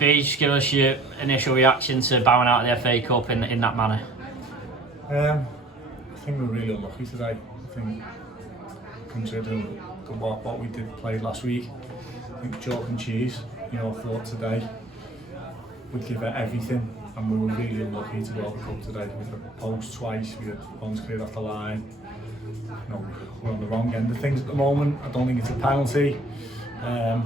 Bees, just give us your initial reaction to bowing out of the FA Cup in that manner. I think we're really unlucky today. I think, considering what we played last week, I think chalk and cheese. I thought today we'd give it everything, and we were really unlucky to go the cup today. We had a post twice, we had ones cleared off the line. We're on the wrong end of things at the moment. I don't think it's a penalty. I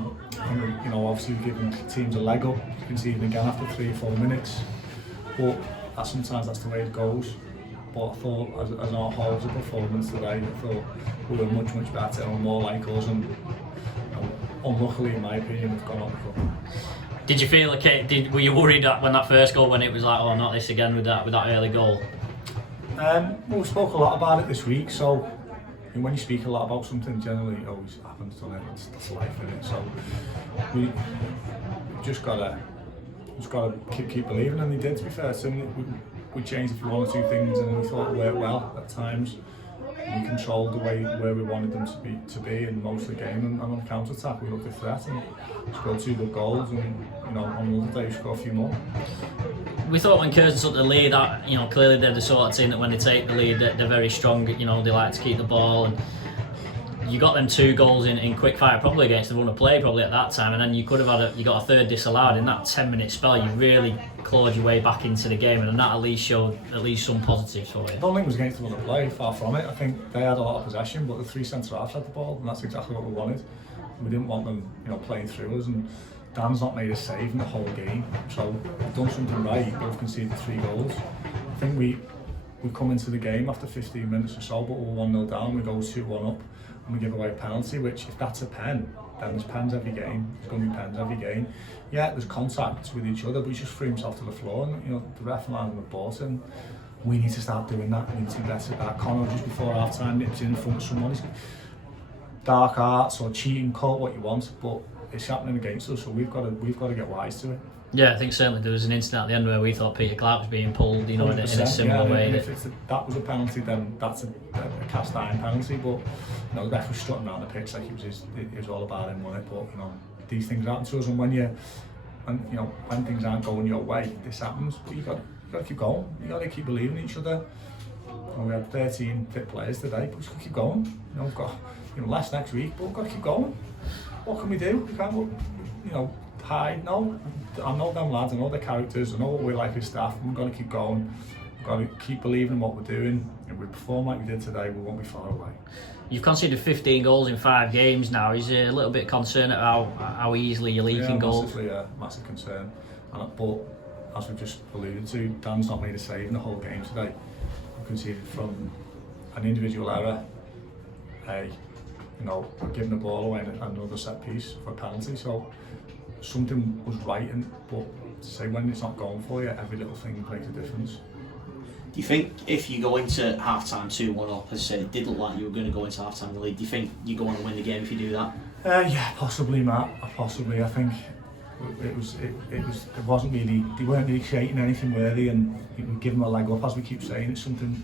think, obviously we've given teams a leg up, conceding again after 3 or 4 minutes, but sometimes that's the way it goes. But I thought as our whole as a performance today, I thought we were much better and more like us, and unluckily in my opinion we've gone out the cup. Did you feel okay? Were you worried when that first goal, when it was like, oh, not this again with that early goal? Well, we spoke a lot about it this week, so when you speak a lot about something, generally it always happens, doesn't it? That's life, isn't it? So we just gotta keep believing, and they did, to be fair. So we changed a few 1 or 2 things, and we thought it worked well at times. We controlled the way where we wanted them to be in most of the game, and on the counter attack we looked a threat and scored 2 good goals, and on another day we scored a few more. We thought when Curzon took the lead that clearly they're the sort of team that when they take the lead they're very strong. They like to keep the ball, and you got them 2 goals in quick fire, probably against the run of play probably at that time, and then you could have you got a third disallowed in that 10-minute spell. You really clawed your way back into the game, and that at least showed some positives for you. I don't think it was against the run of play, far from it. I think they had a lot of possession, but the 3 centre-halves had the ball, and that's exactly what we wanted. We didn't want them playing through us, and Dan's not made a save in the whole game, so we've done something right. Both conceded 3 goals. I think we come into the game after 15 minutes or so, but we're 1-0 down, we go 2-1 up, and we give away a penalty, which if that's a pen, then there's pens every game. There's going to be pens every game. Yeah, there's contact with each other, but he just threw himself to the floor, and the ref landed the ball, and we need to start doing that. We need to be better at that. Connor just before half time nips in front of someone. He's dark arts or cheating, call it what you want, but it's happening against us, so we've got to get wise to it. Yeah, I think certainly there was an incident at the end where we thought Peter Clark was being pulled, in a similar way. If that was a penalty, then that's a cast iron penalty. But the ref was strutting around the pitch like it was all about him, wasn't it? But these things happen to us, and when things aren't going your way, this happens. But you got to keep going. You got to keep believing in each other. We had 13 fit players today, but we've got to keep going. We've got less next week, but we've got to keep going. What can we do? We can't hide. No, I know them lads, I know their characters, I know what we're like as staff. We've got to keep going. We've got to keep believing in what we're doing. If we perform like we did today, we won't be far away. You've conceded 15 goals in 5 games now. Is there a little bit concerned at how easily you're leaking goals? Massive concern. But as we've just alluded to, Dan's not made a save in the whole game today. We conceded from an individual error, giving the ball away and another set piece for a penalty. So something was right, but to say when it's not going for you, every little thing makes a difference. Do you think if you go into half-time 2-1 up, as I said, it did look like you were going to go into half-time in the lead, do you think you go on and win the game if you do that? Yeah, possibly, Matt. Possibly. I think it wasn't really, they weren't really creating anything worthy, and we give them a leg up, as we keep saying. It's something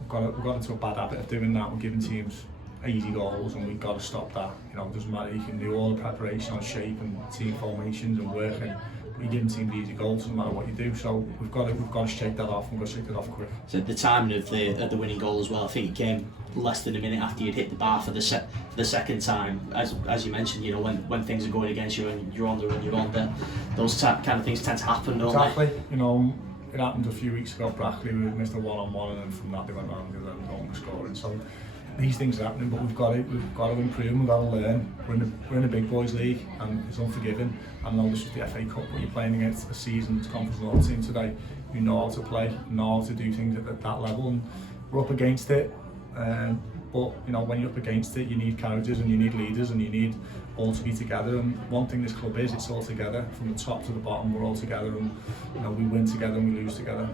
we've got into a bad habit of doing that. We're giving teams easy goals, and we've got to stop that. It doesn't matter, you can do all the preparation on shape and team formations and working, but you're giving teams easy goals, doesn't matter what you do. So we've got to shake that off, and we've got to shake that off quick. So the timing of the winning goal as well, I think it came less than a minute after you'd hit the bar for the second time. As you mentioned, when things are going against you and you're on the run, you're on there, those kind of things tend to happen, don't they? Exactly. It happened a few weeks ago at Brackley. We missed a 1-on-1, and then from that they went round and they were scoring. So these things are happening, but we've got to improve, we've got to learn. We're in a big boys league, and it's unforgiving. I know this is the FA Cup, but you're playing against a seasoned Conference North team today who know how to play, know how to do things at that level, and we're up against it. But when you're up against it, you need characters and you need leaders, and you need all to be together. And one thing this club is, it's all together from the top to the bottom. We're all together, and we win together and we lose together.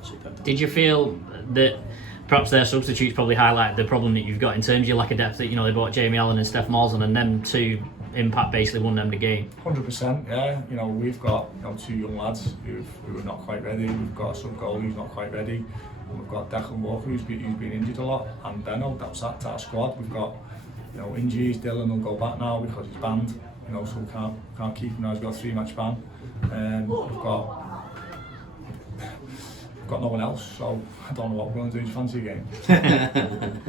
Super. Did you feel that perhaps their substitutes probably highlight the problem that you've got in terms of your lack of depth? That they bought Jamie Allen and Steph Mawson, and them 2 impact basically won them the game. 100%, yeah. We've got 2 young lads who are not quite ready. We've got a sub goal who's not quite ready. And we've got Declan Walker who's been injured a lot, and Benno, that's our squad. We've got injuries. Dylan will go back now because he's banned. you know, so we can't keep him now. He's got a 3-match ban. We've got no one else, so I don't know what we're going to do. Do you fancy a game?